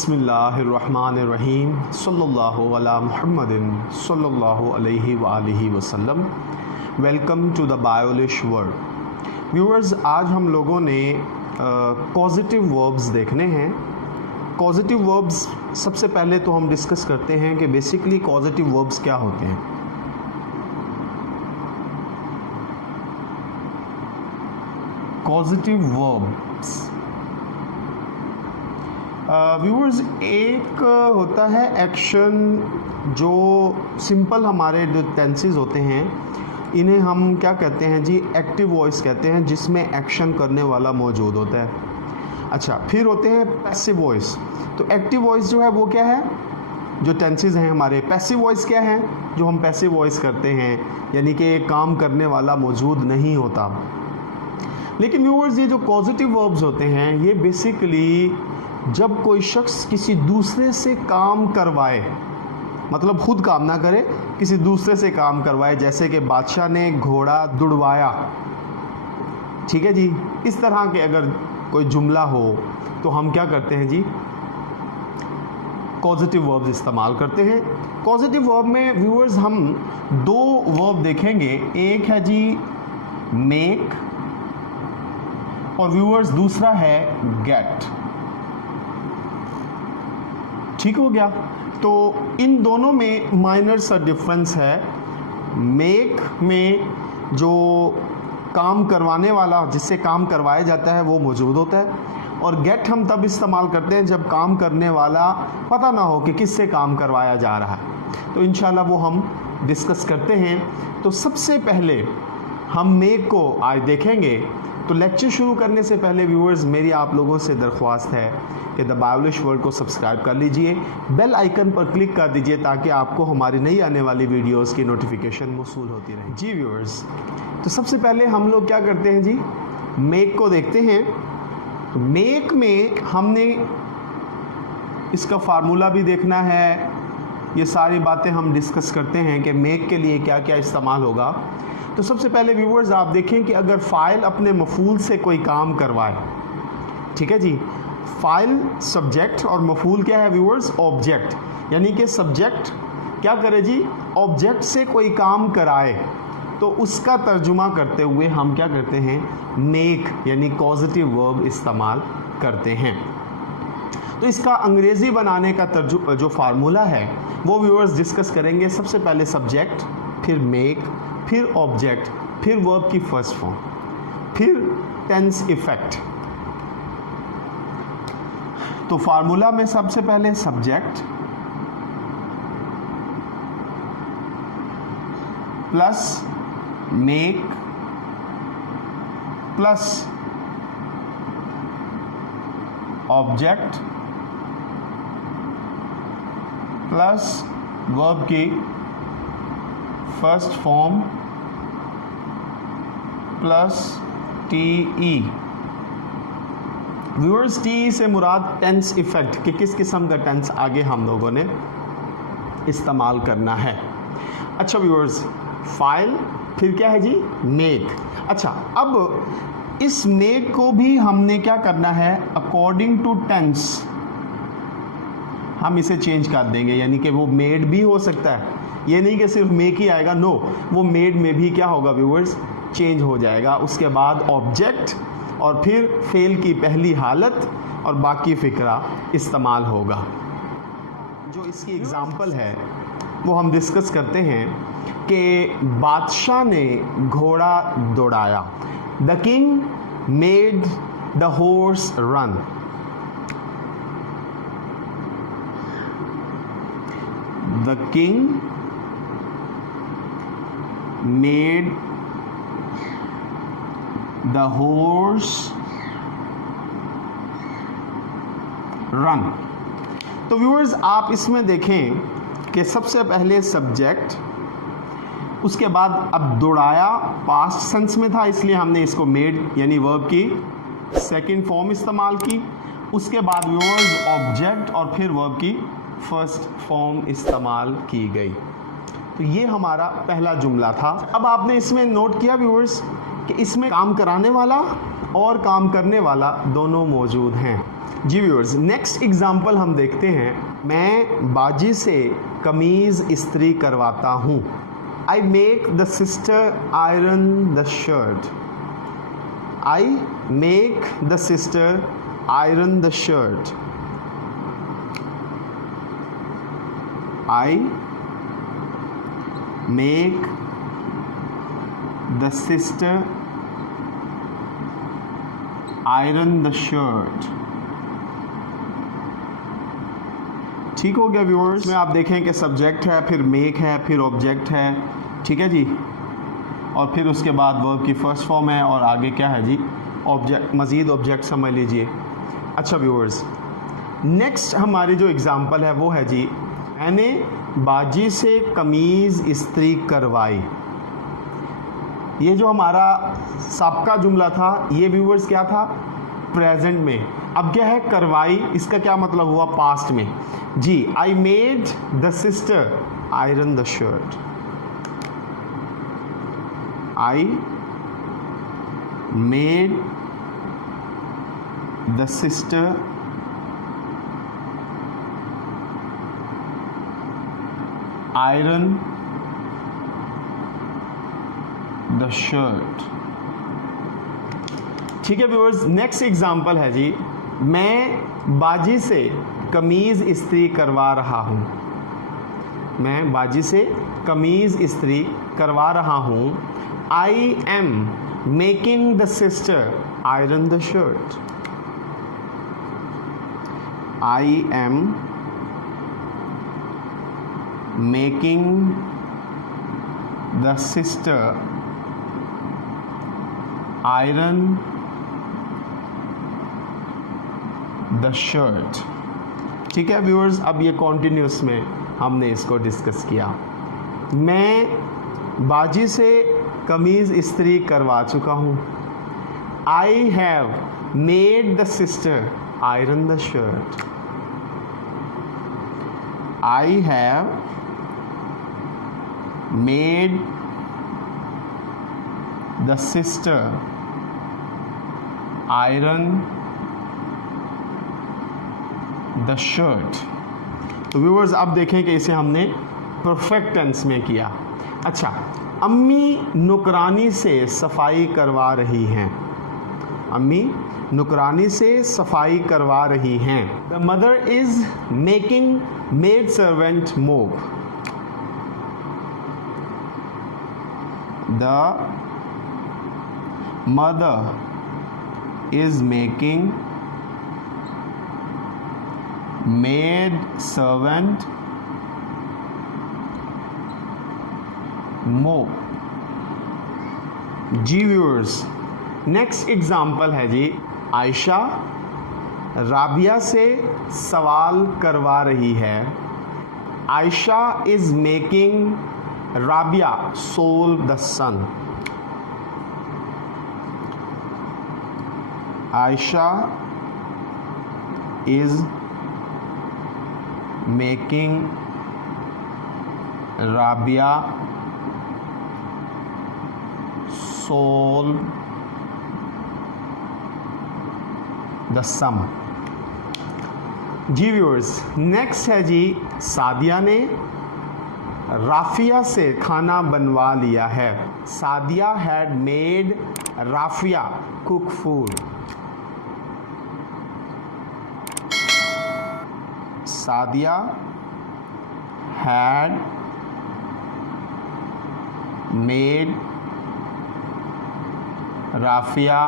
बिस्मिल्लाहिर्रहमानिर्रहीम सल्लल्लाहु अला मुहम्मदिन सल्लल्लाहु अलैहि व आलिहि वसल्लम। Welcome to the Biolish world. Viewers, आज हम लोगों ने पॉजिटिव वर्ब्स देखने हैं। पॉजिटिव वर्ब्स सबसे पहले तो हम डिस्कस करते हैं कि बेसिकली पॉजिटिव वर्ब्स क्या होते हैं। पॉजिटिव वर्ब्स व्यूअर्स, एक होता है एक्शन, जो सिंपल हमारे जो टेंसेस होते हैं इन्हें हम क्या कहते हैं जी, एक्टिव वॉइस कहते हैं, जिसमें एक्शन करने वाला मौजूद होता है। अच्छा, फिर होते हैं पैसिव वॉइस। तो एक्टिव वॉइस जो है वो क्या है, जो टेंसेस हैं हमारे। पैसिव वॉइस क्या है, जो हम पैसिव वॉइस करते हैं, यानी कि काम करने वाला मौजूद नहीं होता। लेकिन व्यूअर्स, ये जो पॉजिटिव वर्ब्स होते हैं ये बेसिकली जब कोई शख्स किसी दूसरे से काम करवाए, मतलब खुद काम ना करे, किसी दूसरे से काम करवाए, जैसे कि बादशाह ने घोड़ा दुड़वाया, ठीक है जी, इस तरह के अगर कोई जुमला हो तो हम क्या करते हैं जी, पॉजिटिव वर्ब्स इस्तेमाल करते हैं। पॉजिटिव वर्ब में व्यूअर्स हम दो वर्ब देखेंगे, एक है जी मेक और व्यूअर्स दूसरा है गेट। ठीक हो गया। तो इन दोनों में माइनर सा डिफरेंस है। मेक में जो काम करवाने वाला, जिससे काम करवाया जाता है, वो मौजूद होता है, और गेट हम तब इस्तेमाल करते हैं जब काम करने वाला पता ना हो कि किससे काम करवाया जा रहा है। तो इंशाल्लाह वो हम डिस्कस करते हैं। तो सबसे पहले हम मेक को आज देखेंगे। तो लेक्चर शुरू करने से पहले व्यूअर्स, मेरी आप लोगों से दरख्वास्त है कि द बायोलिश वर्ल्ड को सब्सक्राइब कर लीजिए, बेल आइकन पर क्लिक कर दीजिए ताकि आपको हमारी नई आने वाली वीडियोस की नोटिफिकेशन मौसूल होती रहे। जी व्यूअर्स, तो सबसे पहले हम लोग क्या करते हैं जी, मेक को देखते हैं। तो मेक में हमने इसका फार्मूला भी देखना है, ये सारी बातें हम डिस्कस करते हैं कि मेक के लिए क्या क्या इस्तेमाल होगा। तो सबसे पहले व्यूअर्स आप देखें कि अगर फ़ाइल अपने मफूल से कोई काम करवाए, ठीक है जी, फ़ाइल सब्जेक्ट और मफूल क्या है व्यूअर्स, ऑब्जेक्ट, यानी कि सब्जेक्ट क्या करे जी, ऑब्जेक्ट से कोई काम कराए, तो उसका तर्जुमा करते हुए हम क्या करते हैं, मेक यानी पॉजिटिव वर्ब इस्तेमाल करते हैं। तो इसका अंग्रेज़ी बनाने का जो फार्मूला है वो व्यूअर्स डिस्कस करेंगे। सबसे पहले सब्जेक्ट, फिर मेक, फिर ऑब्जेक्ट, फिर वर्ब की फर्स्ट फॉर्म, फिर टेंस इफेक्ट। तो फार्मूला में सबसे पहले subject plus make plus object plus verb की first form plus T. Viewers, T से मुराद टेंस इफेक्ट, कि किस किस्म का टेंस आगे हम लोगों ने इस्तेमाल करना है। अच्छा व्यूअर्स, फाइल, फिर क्या है जी, मेक। अच्छा, अब इस मेक को भी हमने क्या करना है, अकॉर्डिंग टू टेंस हम इसे चेंज कर देंगे, यानी कि वो मेड भी हो सकता है, ये नहीं कि सिर्फ मेक ही आएगा, नो, वो मेड में भी क्या होगा व्यूअर्स, चेंज हो जाएगा। उसके बाद ऑब्जेक्ट और फिर फेल की पहली हालत और बाकी फ़िक्रा इस्तेमाल होगा। जो इसकी एग्ज़ाम्पल है वो हम डिस्कस करते हैं कि बादशाह ने घोड़ा दौड़ाया। The king made the horse run. The king made the horse run। तो व्यूअर्स आप इसमें देखें कि सबसे पहले सब्जेक्ट, उसके बाद अब दौड़ाया पास्ट सेंस में था, इसलिए हमने इसको मेड यानी वर्ब की सेकंड फॉर्म इस्तेमाल की। उसके बाद व्यूअर्स ऑब्जेक्ट और फिर वर्ब की फर्स्ट फॉर्म इस्तेमाल की गई। तो ये हमारा पहला जुमला था। अब आपने इसमें नोट किया व्यूअर्स कि इसमें काम कराने वाला और काम करने वाला दोनों मौजूद हैं। जी व्यूअर्स, नेक्स्ट एग्जाम्पल हम देखते हैं। मैं बाजी से कमीज़ इस्त्री करवाता हूँ। I make the sister iron the shirt. I make the sister iron the shirt. I make the sister iron the shirt. ठीक हो गया व्यूअर्स। में आप देखें कि सब्जेक्ट है, फिर मेक है, फिर ऑब्जेक्ट है, ठीक है जी, और फिर उसके बाद वर्ब की फर्स्ट फॉर्म है और आगे क्या है जी, ऑब्जेक्ट, मज़ीद ऑब्जेक्ट समझ लीजिए। अच्छा व्यूअर्स, नेक्स्ट हमारी जो एग्ज़ाम्पल है वो है जी, मैंने बाजी से कमीज़ इस्त्री करवाई। ये जो हमारा साबका जुमला था, ये व्यूअर्स क्या था, प्रेजेंट में। अब क्या है, करवाई, इसका क्या मतलब हुआ, पास्ट में जी। I made the sister iron the shirt. I made the sister iron the shirt. ठीक है व्यूअर्स, नेक्स्ट एग्जाम्पल है जी, मैं बाजी से कमीज़ इस्त्री करवा रहा हूँ। मैं बाजी से कमीज़ इस्त्री करवा रहा हूँ। I am making the sister iron the shirt. I am making the sister iron the shirt. ठीक है व्यूअर्स, अब ये कॉन्टिन्यूस में हमने इसको डिस्कस किया। मैं बाजी से कमीज़ इस्त्री करवा चुका हूँ। I have made the sister iron the shirt. I have made the sister iron the shirt. तो व्यूअर्स, अब देखें कि इसे हमने परफेक्ट टेंस में किया। अच्छा, अम्मी नुकरानी से सफाई करवा रही हैं। अम्मी नुकरानी से सफाई करवा रही हैं। The mother is making maid servant mop. द मदर is making maid servant mop। जी व्यूअर्स, नेक्स्ट एग्जाम्पल है जी, आयशा राबिया से सवाल करवा रही है। Aisha is making Rabia solve the sum. Aisha is making Rabia solve the sum। जी व्यूअर्स, नेक्स्ट है जी, सादिया ने राफिया से खाना बनवा लिया है। Sadia had made Rafia cook food. सादिया had made Rafia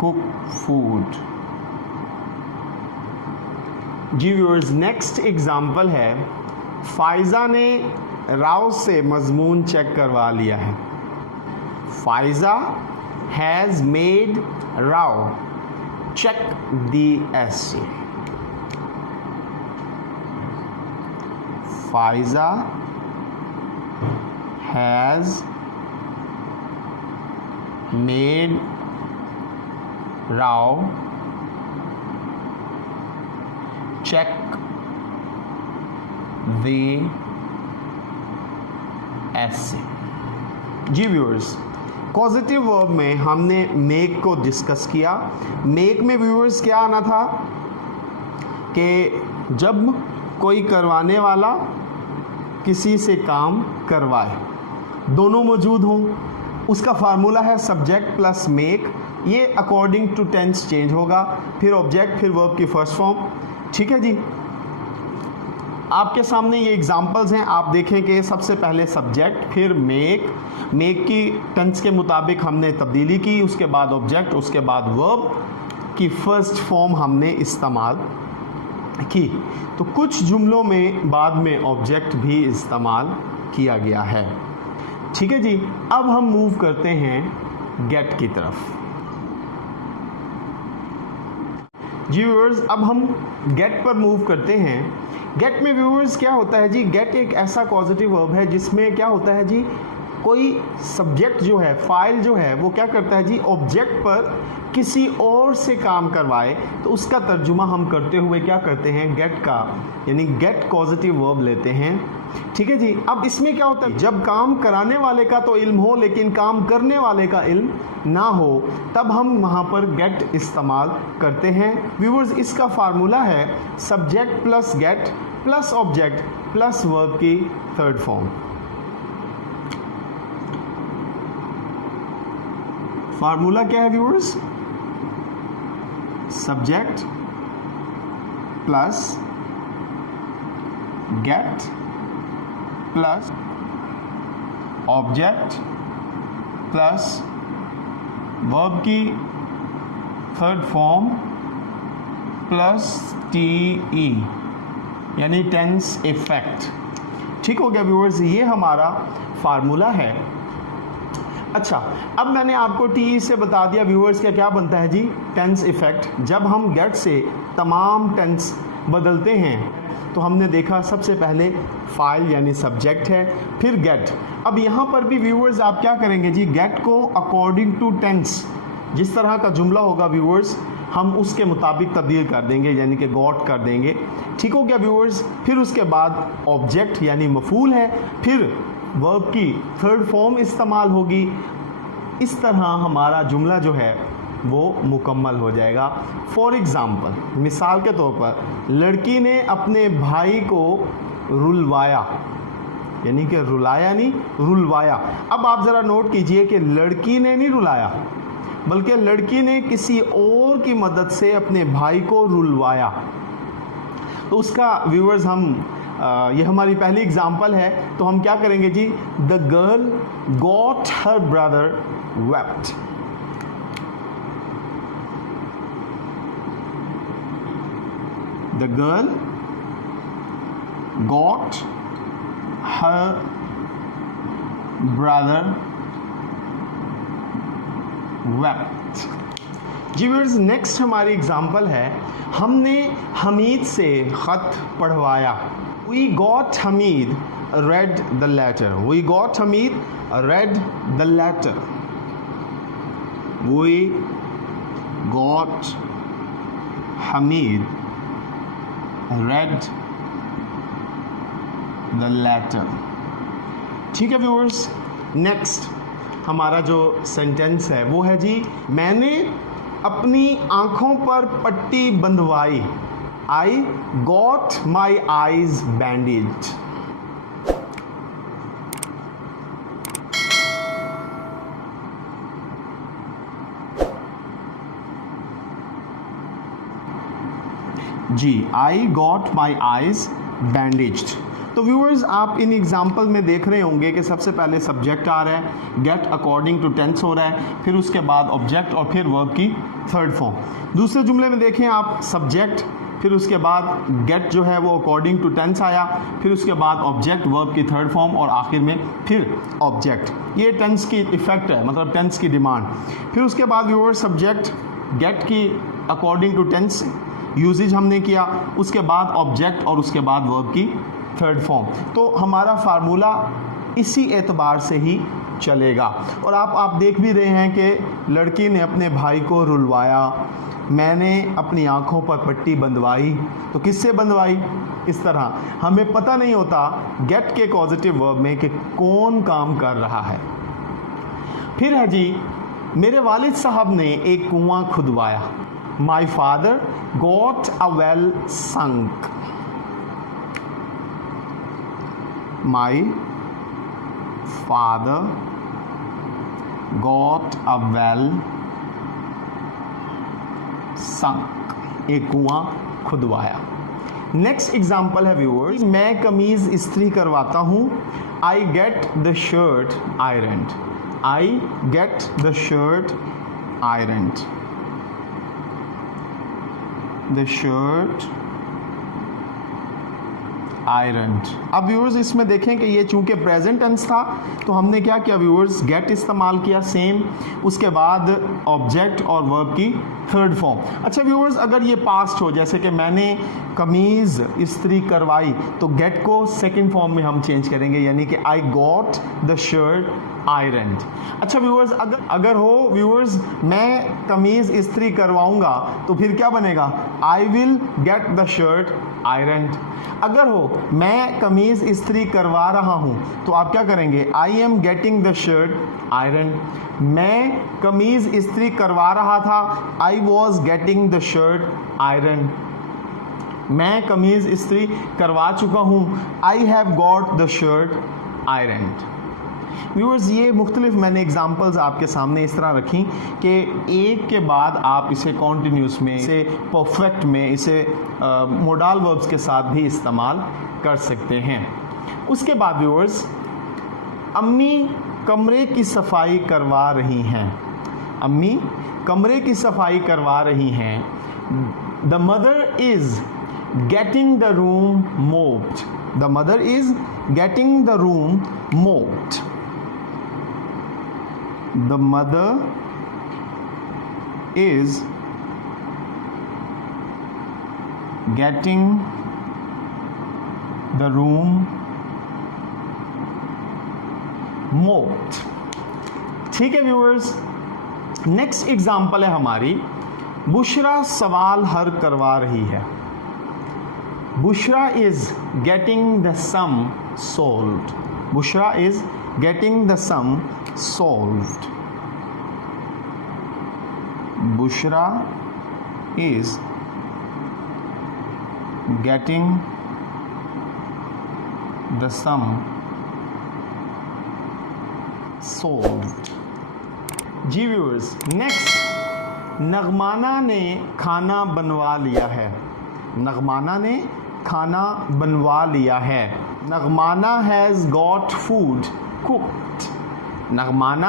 cook food। जी व्यूअर्स, नेक्स्ट एग्जाम्पल है, फाइज़ा ने राव से मजमून चेक करवा लिया है। Faiza has made Rao check the essay। Faiza has made Rao check the essay। जी व्यूअर्स, पॉजिटिव वर्ब में हमने मेक को डिस्कस किया। मेक में व्यूअर्स क्या आना था कि जब कोई करवाने वाला किसी से काम करवाए, दोनों मौजूद हों, उसका फार्मूला है सब्जेक्ट प्लस मेक। ये अकॉर्डिंग टू टेंस चेंज होगा, फिर ऑब्जेक्ट, फिर वर्ब की फर्स्ट फॉर्म। ठीक है जी, आपके सामने ये एग्जांपल्स हैं, आप देखें कि सबसे पहले सब्जेक्ट, फिर मेक की टेंस के मुताबिक हमने तब्दीली की, उसके बाद ऑब्जेक्ट, उसके बाद वर्ब की फर्स्ट फॉर्म हमने इस्तेमाल की। तो कुछ जुमलों में बाद में ऑब्जेक्ट भी इस्तेमाल किया गया है। ठीक है जी, अब हम मूव करते हैं गेट की तरफ। जी व्यूअर्स, अब हम गेट पर मूव करते हैं। गेट में व्यूअर्स क्या होता है जी, गेट एक ऐसा पॉजिटिव वर्ब है जिसमें क्या होता है जी, कोई सब्जेक्ट जो है, फाइल जो है, वो क्या करता है जी, ऑब्जेक्ट पर किसी और से काम करवाए, तो उसका तर्जुमा हम करते हुए क्या करते हैं, गेट का, यानी गेट पॉजिटिव वर्ब लेते हैं। ठीक है जी, अब इसमें क्या होता है, जब काम कराने वाले का तो इल्म हो लेकिन काम करने वाले का इल्म ना हो, तब हम वहाँ पर गेट इस्तेमाल करते हैं। व्यूअर्स, इसका फार्मूला है subject plus gate plus object plus verb की थर्ड फॉर्म। फार्मूला क्या है viewers, subject plus gate plus object plus verb की थर्ड फॉर्म प्लस टीई, यानी टेंस इफेक्ट। ठीक हो गया व्यूअर्स, ये हमारा फार्मूला है। अच्छा, अब मैंने आपको टी से बता दिया व्यूअर्स क्या क्या बनता है जी, टेंस इफेक्ट। जब हम गेट से तमाम टेंस बदलते हैं तो हमने देखा सबसे पहले फाइल यानी सब्जेक्ट है, फिर गेट। अब यहाँ पर भी व्यूअर्स आप क्या करेंगे जी, गेट को अकॉर्डिंग टू टेंस, जिस तरह का जुमला होगा व्यूअर्स हम उसके मुताबिक तब्दील कर देंगे, यानी कि गॉट कर देंगे। ठीक हो गया व्यूअर्स, फिर उसके बाद ऑब्जेक्ट यानी मफूल है, फिर वर्ब की थर्ड फॉर्म इस्तेमाल होगी। इस तरह हमारा जुमला जो है वो मुकम्मल हो जाएगा। फॉर एग्ज़ाम्पल, मिसाल के तौर पर, लड़की ने अपने भाई को रुलवाया, यानी कि रुलाया नहीं, रुलवाया। अब आप ज़रा नोट कीजिए कि लड़की ने नहीं रुलाया, बल्कि लड़की ने किसी और की मदद से अपने भाई को रुलवाया। तो उसका व्यूअर्स ये हमारी पहली एग्जाम्पल है, तो हम क्या करेंगे जी, the girl got her brother wept. The girl got her brother wept. जी व्यूअर्स, नेक्स्ट हमारी एग्जाम्पल है, हमने हमीद से ख़त पढ़वाया। We got Hamid read the letter. We got Hamid read the letter. We got Hamid read the letter. ठीक है viewers, next हमारा जो सेंटेंस है वो है जी, मैंने अपनी आँखों पर पट्टी बंधवाई। I got my eyes bandaged. जी, I got my eyes bandaged। तो व्यूअर्स, आप इन एग्जाम्पल में देख रहे होंगे कि सबसे पहले सब्जेक्ट आ रहा है, गेट अकॉर्डिंग टू टेंस हो रहा है, फिर उसके बाद ऑब्जेक्ट और फिर वर्ब की थर्ड फॉर्म। दूसरे जुमले में देखें आप, सब्जेक्ट, फिर उसके बाद गेट जो है वो अकॉर्डिंग टू टेंस आया, फिर उसके बाद ऑब्जेक्ट, वर्ब की थर्ड फॉर्म और आखिर में फिर ऑब्जेक्ट। ये टेंस की इफेक्ट है, मतलब टेंस की डिमांड। फिर उसके बाद व्यूअर सब्जेक्ट गेट की अकॉर्डिंग टू टेंस यूजेज हमने किया, उसके बाद ऑब्जेक्ट और उसके बाद वर्ब की थर्ड फॉर्म। तो हमारा फार्मूला इसी एतबार से ही चलेगा। और आप देख भी रहे हैं कि लड़की ने अपने भाई को रुलवाया, मैंने अपनी आँखों पर पट्टी बंधवाई। तो किससे बंधवाई? इस तरह हमें पता नहीं होता गेट के पॉजिटिव वर्ब में कि कौन काम कर रहा है। फिर है जी, मेरे वालिद साहब ने एक कुआं खुदवाया। My father got a well sunk. My father got a well sunk, एक कुआं खुदवाया। नेक्स्ट एग्जाम्पल है व्यूअर्स, मैं कमीज इस्त्री करवाता हूं। I get the shirt ironed. I get the shirt ironed. The shirt ironed. अब व्यूअर्स इसमें देखें कि ये चूंकि प्रेजेंट टेंस था तो हमने क्या किया व्यूअर्स, गेट इस्तेमाल किया सेम, उसके बाद ऑब्जेक्ट और वर्ब की थर्ड फॉर्म। अच्छा व्यूअर्स, अगर ये पास्ट हो, जैसे कि मैंने कमीज़ इस्त्री करवाई, तो गेट को सेकंड फॉर्म में हम चेंज करेंगे, यानी कि I got the shirt ironed. अच्छा व्यूअर्स, अगर हो व्यूअर्स मैं कमीज़ इस्त्री करवाऊंगा तो फिर क्या बनेगा, I will get the shirt ironed. अगर हो मैं कमीज़ इस्त्री करवा रहा हूं तो आप क्या करेंगे, I am getting the shirt ironed. मैं कमीज़ इस्त्री करवा रहा था, I was getting the shirt ironed. मैं कमीज़ इस्त्री करवा चुका हूं, I have got the shirt ironed. Viewers, ये मुख्तलिफ मैंने एग्जाम्पल्स आपके सामने इस तरह रखी कि एक के बाद आप इसे कॉन्टिन्यूस में, इसे परफेक्ट में, इसे मोडाल वर्ब्स के साथ भी इस्तेमाल कर सकते हैं। उसके बाद व्यूअर्स, अम्मी कमरे की सफाई करवा रही हैं। अम्मी कमरे की सफाई करवा रही हैं। The mother is getting the room mopped. The mother is getting the room mopped. The mother is getting the room mopped। ठीक है व्यूअर्स, नेक्स्ट एग्जाम्पल है हमारी, बुशरा सवाल हल करवा रही है। Bushra is getting the sum solved. Bushra is getting the sum solved। Bushra is getting the sum solved। जी व्यूअर्स, नेक्स्ट, नगमाना ने खाना बनवा लिया है। नगमाना ने खाना बनवा लिया है। Nagmana has got food cooked। Nagmana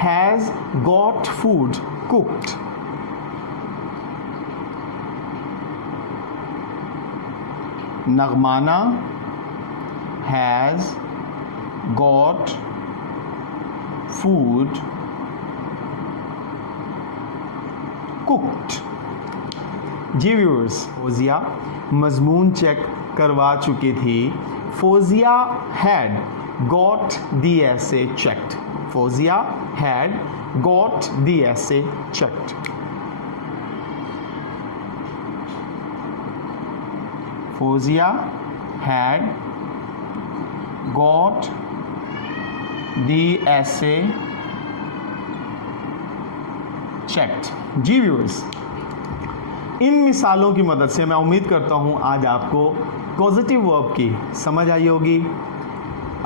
has got food cooked। Nagmana has got food cooked। जी व्यूअर्स, फोजिया मजमून चेक करवा चुकी थी। Fauzia had got the essay checked। Fozia had got the essay checked। Fozia had got the essay checked। जी viewers, इन मिसालों की मदद से मैं उम्मीद करता हूँ आज आपको पॉजिटिव वर्ब की समझ आई होगी।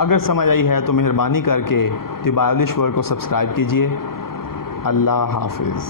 अगर समझ आई है तो मेहरबानी करके द बायोलिश वर्ल्ड को सब्सक्राइब कीजिए। अल्लाह हाफिज़।